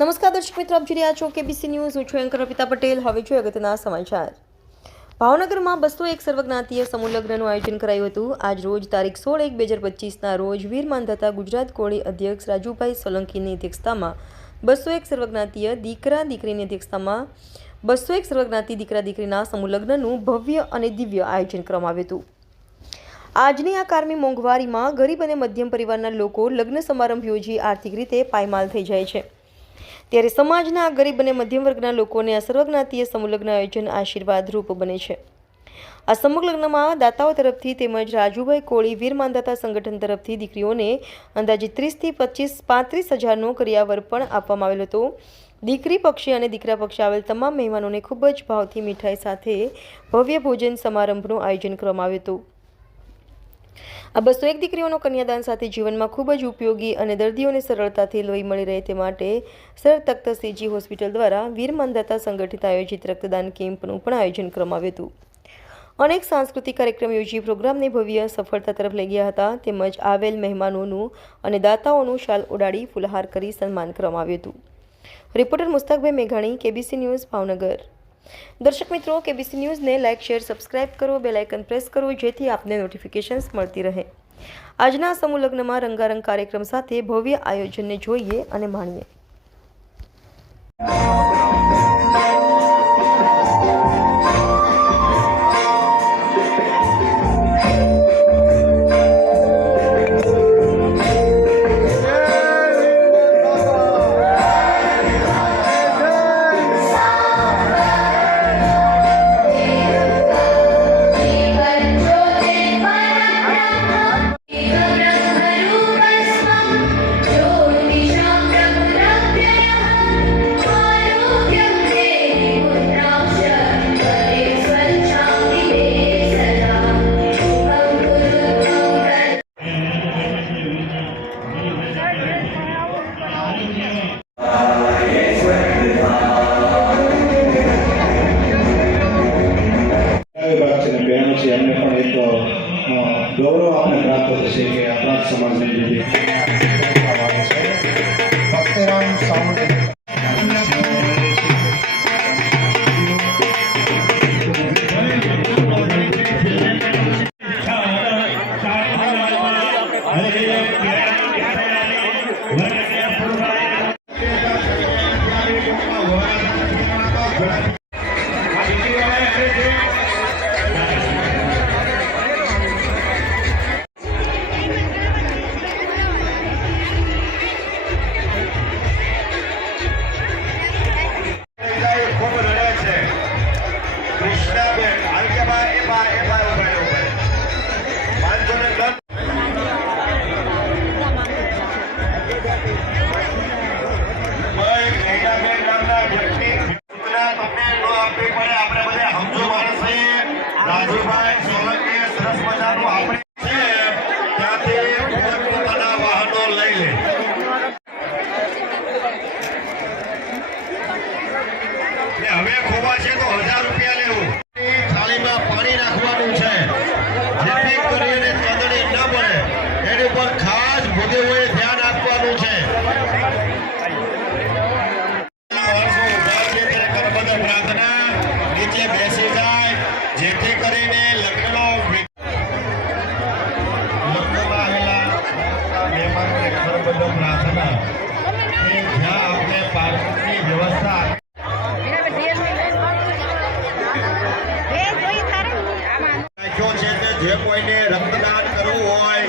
નમસ્કાર દર્શક મિત્રો, આપ જોઈ રહ્યા છો કેબીસી ન્યૂઝ. હું છું એન્કર અર્પિતા પટેલ. હવે જોઈએ અગત્યના સમાચાર. ભાવનગરમાં 201 સર્વજ્ઞાતીય સમૂહ લગ્નનું આયોજન કરાયું હતું. આજ રોજ તારીખ 16/1/2025ના રોજ વીર માંધાતા ગુજરાત કોળી અધ્યક્ષ રાજુભાઈ સોલંકીની અધ્યક્ષતામાં 201 સર્વજ્ઞાતીય દીકરા દીકરીની અધ્યક્ષતામાં 201 સર્વજ્ઞાતી દીકરા દીકરીના સમૂહ લગ્નનું ભવ્ય અને દિવ્ય આયોજન કરવામાં આવ્યું હતું. આજની આ કારમી મોંઘવારીમાં ગરીબ અને મધ્યમ પરિવારના લોકો લગ્ન સમારંભ યોજી આર્થિક રીતે પાયમાલ થઈ જાય છે. ત્યારે સમાજના આ ગરીબ અને મધ્યમ વર્ગના લોકોને આ સર્વજ્ઞાતીય સમૂહ લગ્ન આયોજન આશીર્વાદરૂપ બને છે. આ સમૂહ લગ્નમાં દાતાઓ તરફથી તેમજ રાજુભાઈ કોળી વીર માંધાતા સંગઠન તરફથી દીકરીઓને અંદાજે 30 થી 35 હજારનો કરિયાવર પણ આપવામાં આવેલ હતો. દીકરી પક્ષે અને દીકરા પક્ષે આવેલ તમામ મહેમાનોને ખૂબ જ ભાવથી મીઠાઈ સાથે ભવ્ય ભોજન સમારંભનું આયોજન કરવામાં આવ્યું હતું. આ 201 દીકરીઓનો કન્યાદાન સાથે જીવનમાં ખૂબ જ ઉપયોગી અને દર્દીઓને સરળતાથી લોહી મળી રહે તે માટે સર તખ્ત શ્રીજી હોસ્પિટલ દ્વારા વીર માંધાતા સંગઠિત આયોજિત રક્તદાન કેમ્પનું પણ આયોજન કરવામાં આવ્યું હતું. અનેક સાંસ્કૃતિક કાર્યક્રમ યોજી પ્રોગ્રામને ભવ્ય સફળતા તરફ લઈ ગયા હતા. તેમજ આવેલ મહેમાનોનું અને દાતાઓનું શાલ ઉડાડી ફુલહાર કરી સન્માન કરવામાં આવ્યું હતું. રિપોર્ટર મુસ્તાકભાઈ મેઘાણી, કેબીસી ન્યૂઝ, ભાવનગર. દર્શક મિત્રો, કેબીસી ન્યૂઝને લાઇક, શેર, સબસ્ક્રાઇબ કરો, બેલ આઇકન પ્રેસ કરો જેથી આપને નોટિફિકેશન્સ મળતી રહે. આજના સમૂહ લગ્નમાં રંગારંગ કાર્યક્રમ સાથે ભવ્ય આયોજનને જોઈએ અને માણીએ. એમને પણ એક ગૌરવ આપણે પ્રાપ્ત થશે કે આપણા સમાજને લીધે ભક્તરામ સાઉન્ડ રાજુભાઈ સોલંકી સરસ મજાનું આપણે છે ત્યાંથી પોતાના વાહનો લઈ લે. હવે ખોવા છે તો 1000 રૂપિયા લેવું. થાળીમાં પાણી નાખવાનું છે જેથી કરીને ચંદડી ન પડે એની ઉપર ખાસ ભૂદેવોએ ધ્યાન આપવાનું છે. પ્રાર્થના નીચે બેસી જાય જેથી કરીને લગ્નમાં આવેલા મહેમાનોને ઘણો બધો પ્રાર્થના કે જ્યાં આપણે પાર્કિંગની વ્યવસ્થા રાખ્યો છે કે જે કોઈને રક્તદાન કરવું હોય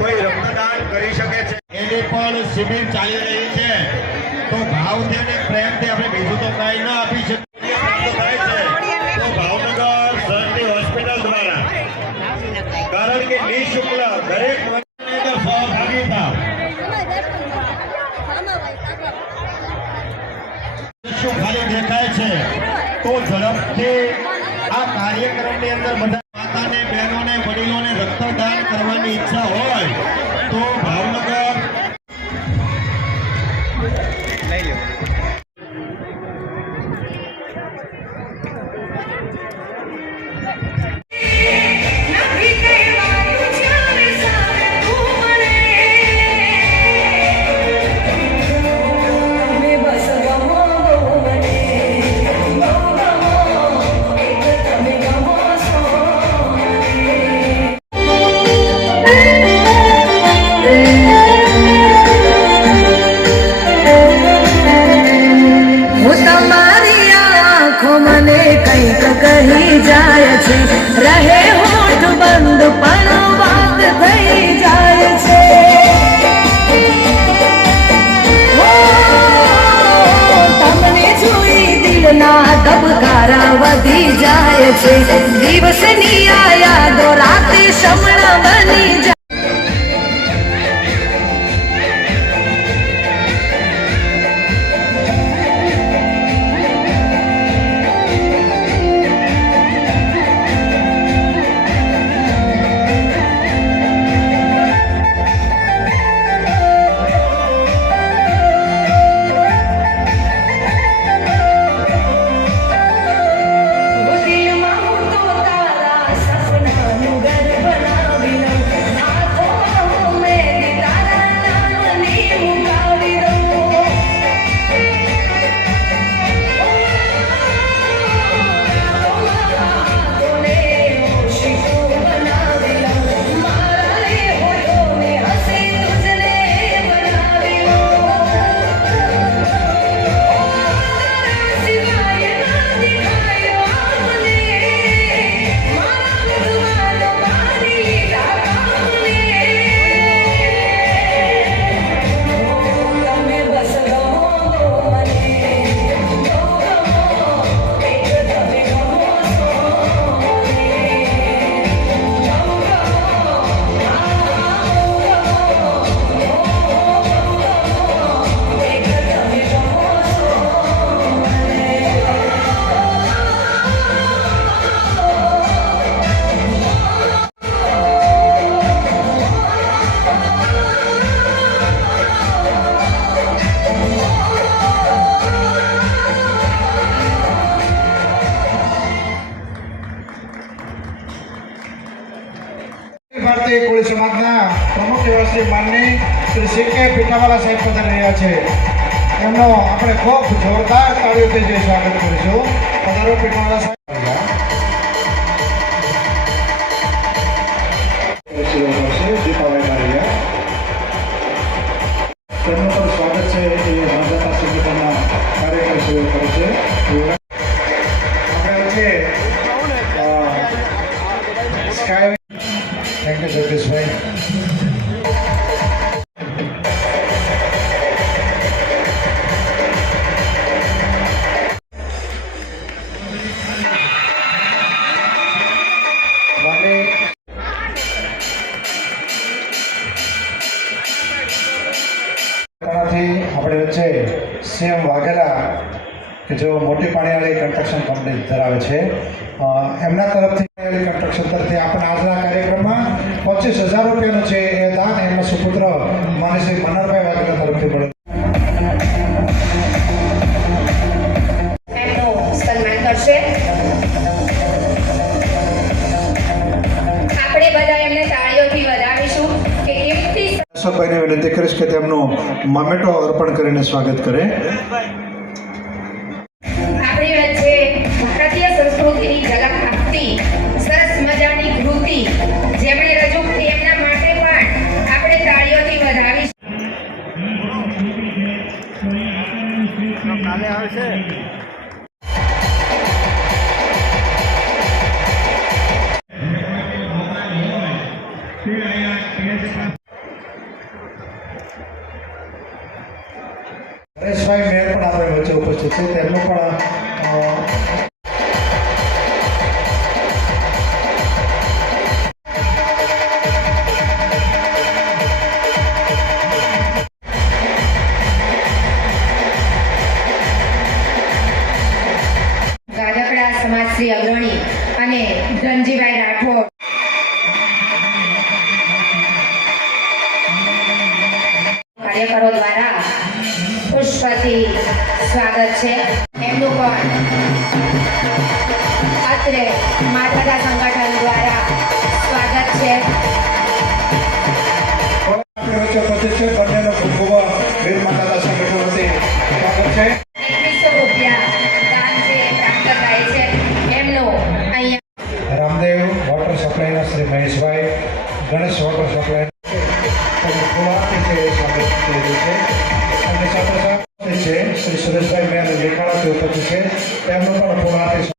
કોઈ રક્તદાન કરી શકે છે. એની પણ શિબિર ચાલી રહી છે. તો ભાવથી અને પ્રેમથી આપણે બીજું તો કાંઈ ન આપી શકીએ. કારણ કે નિઃશુલ્ક દરેક સહભાગી થાવ. ખાલી દેખાય છે તો ઝડપથી આ કાર્યક્રમની અંદર બધા માતાને, બહેનોને, વડીલોને રક્તદાન કરવાની ઈચ્છા હોય તો ભાવનગર લઈ લો. છે દિવસની આ યાદો રાતે સમણા બની જાય. દિલમાં હું તો તારા સપનાનું ઘર બનાવી લઉં. આંખોમાં મેં તારા નામની મુકાવી દઉં. તોને શીખો બનાવી લઉં. મારા લેહોને હસે તુજને બનાવી લઉં. સિવાય ના દિખાયો આપને મારા દુઆનો મારી લાગને. તમે બસ ગમો મને ગમો એક તમે ગમો ભારતીય કોળી સમાજના પ્રમુખ એવા શ્રી માનની શ્રી સીકે પીઠાવાલા સાહેબ પધારી રહ્યા છે. એમનો આપણે ખૂબ જોરદાર તાળીઓથી જે સ્વાગત કરીશું. પધારો પીઠાવાલા સાહેબ. દીપાભાઈ બારૈયા તેમનું પણ સ્વાગત છે. એ ભાજપા સંગઠનના કાર્યકર્તાઓ કરે છે. આપણે વચ્ચે સ્કાય થેન્ક યુ જગદીશભાઈ. આપણે વચ્ચે સીએમ વાઘેલા કે જેઓ મોટી પાણીવાળી કન્સ્ટ્રક્શન કંપની ધરાવે છે, એમના તરફથી કન્સ્ટ્રક્શન તરફથી આપણને આજના કાર્યક્રમમાં 25,000 રૂપિયાનું છે એ દાન એમના સુપુત્ર માન્ય શ્રી મનોહરભાઈ વાઘેલા તરફથી મળે. એમનું સન્માન કરશે. આપણે બધા એમને તાળીઓથી વધાવીશું કે કેવી ભાઈને વિનંતી કરીશ કે તેમનું મામેટો અર્પણ કરીને સ્વાગત કરે. આપણી વચ્ચે ભારતીય સંસ્કૃતિની ઝલક આપતી સરસ મજાની કૃતિ જેમણે રજૂ કરી એમના માટે પણ આપણે તાળીઓથી વધાવીશું. કાલે આવશે. હરેશભાઈ મેર પણ આપણી વચ્ચે ઉપસ્થિત છે. તેમનું પણ ગાજકડા સમાજશ્રી અગ્રણી અને ધનજીભાઈ રાઠોડ કાર્યકરો દ્વારા પુષ્પથી સ્વાગત છે. એમનું પણ અત્રે માતાના સંગઠન દ્વારા સ્વાગત છે. વચ્ચે ઉપસ્થિત છે. બંનેનો ખૂબ ખૂબ વીર માતાના સંગઠન વતી સ્વાગત છે. 2100 રૂપિયા દાન જે પ્રાપ્ત થાય છે એમનું અહીંયા રામદેવ વોટર સપ્લાયના શ્રી મહેશભાઈ, ગણેશ વોટર સપ્લાય ફૂલાથી છે સ્વાગત થઈ રહ્યું છે. અને સાથે સાથે છે શ્રી સુરેશભાઈ મેર લેખાણાથી ઉપસ્થિત છે. તેમનું પણ ફૂલાથી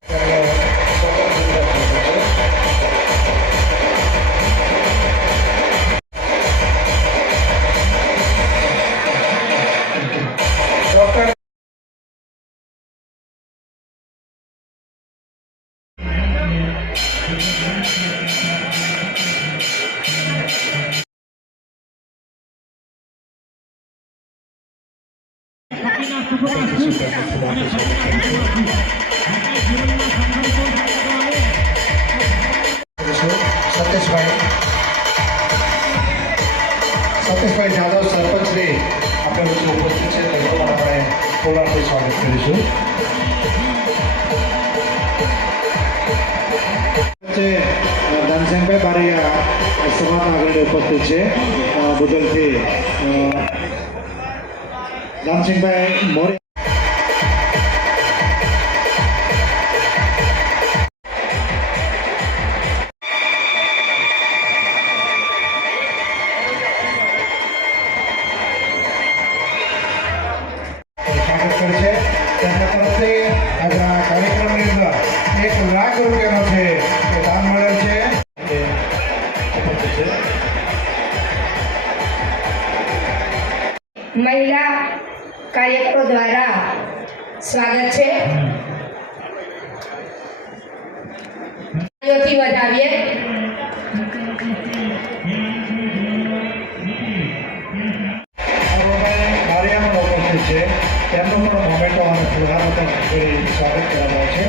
સતીશભાઈ જાદવ સરપંચ શ્રી આપણે વચ્ચે ઉપસ્થિત છે તેમનું પણ આપણે ફૂલહારથી સ્વાગત કરીશું. દાનસિંહભાઈ બારૈયા સભાના આગળ ઉપસ્થિત છે બુધલથી દાનસિંહભાઈ મોરે સ્વાગત કરે છે. તેમના તરફથી આજના કાર્યક્રમની અંદર ₹1 લાખ રૂપિયાનો છે એ દાન મળેલ છે. એ ઉપસ્થિત છે. મહિલા કાર્યકરો દ્વારા સ્વાગત છે. તાળીઓથી વધાવીએ. મારિયામાં ઉપસ્થિત છે તેમનું પણ મોમેન્ટો અને ફુલહાર સ્વાગત કરવામાં છે.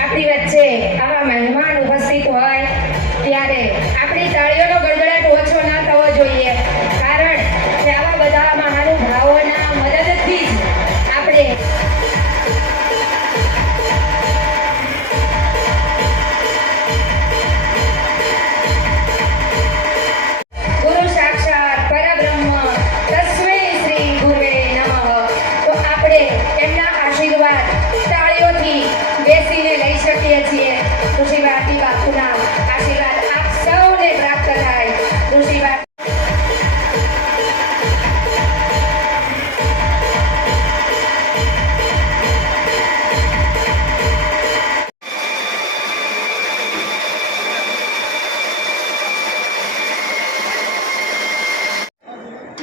આપણી વચ્ચે આવા મહેમાન ઉપસ્થિત હોય ત્યારે આપણી તાળીઓનો ગડગડાટ ઓછો ના થવો જોઈએ, કારણ કે આવા બધા મહાનુભાવોના મદદથી જ આપણે ગુરુ સાક્ષાત પરબ્રહ્મ તસ્મૈ શ્રી ગુરુવે નમઃ. તો આપણે એમના આશીર્વાદ તાળીઓથી બેસીને લઈ શકીએ છીએ. ઋષિવાદી બાપુના આશીર્વાદ આપ સૌને પ્રાપ્ત થાય. ઋષિવાદ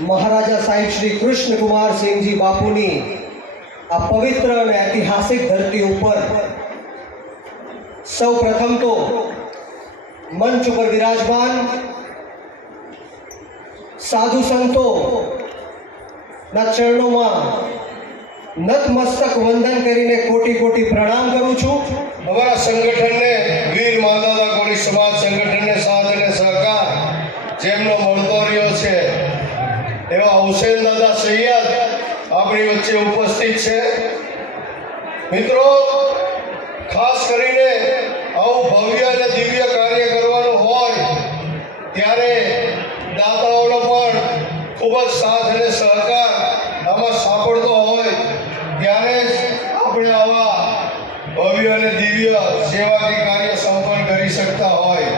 મહારાજા સાહેબ શ્રી કૃષ્ણ કુમાર સિંહજી બાપુની આ પવિત્ર અને ઐતિહાસિક ધરતી ઉપર સૌ પ્રથમ તો મંચ ઉપર વિરાજમાન સાધુ સંતો ના ચરણોમાં નતમસ્તક વંદન કરીને કોટી કોટી પ્રણામ કરું છું. हमारा संगठन ने वीर मादादा कोળી समाज संगठन ने साथ અને સહકાર જેમનો મળતો રહ્યો છે એવા હુસેન દાદા સૈયદ આપણી વચ્ચે ઉપસ્થિત છે. મિત્રો, ખાસ કરીને આવું ભવ્ય અને દિવ્ય કાર્ય કરવાનું હોય ત્યારે દાતાઓનો પણ ખૂબ જ સાથ અને સહકાર આમાં સાંપડતો હોય ત્યારે જ આપણે આવા ભવ્ય અને દિવ્ય સેવાકીય કાર્ય સંપન્ન કરી શકતા હોય.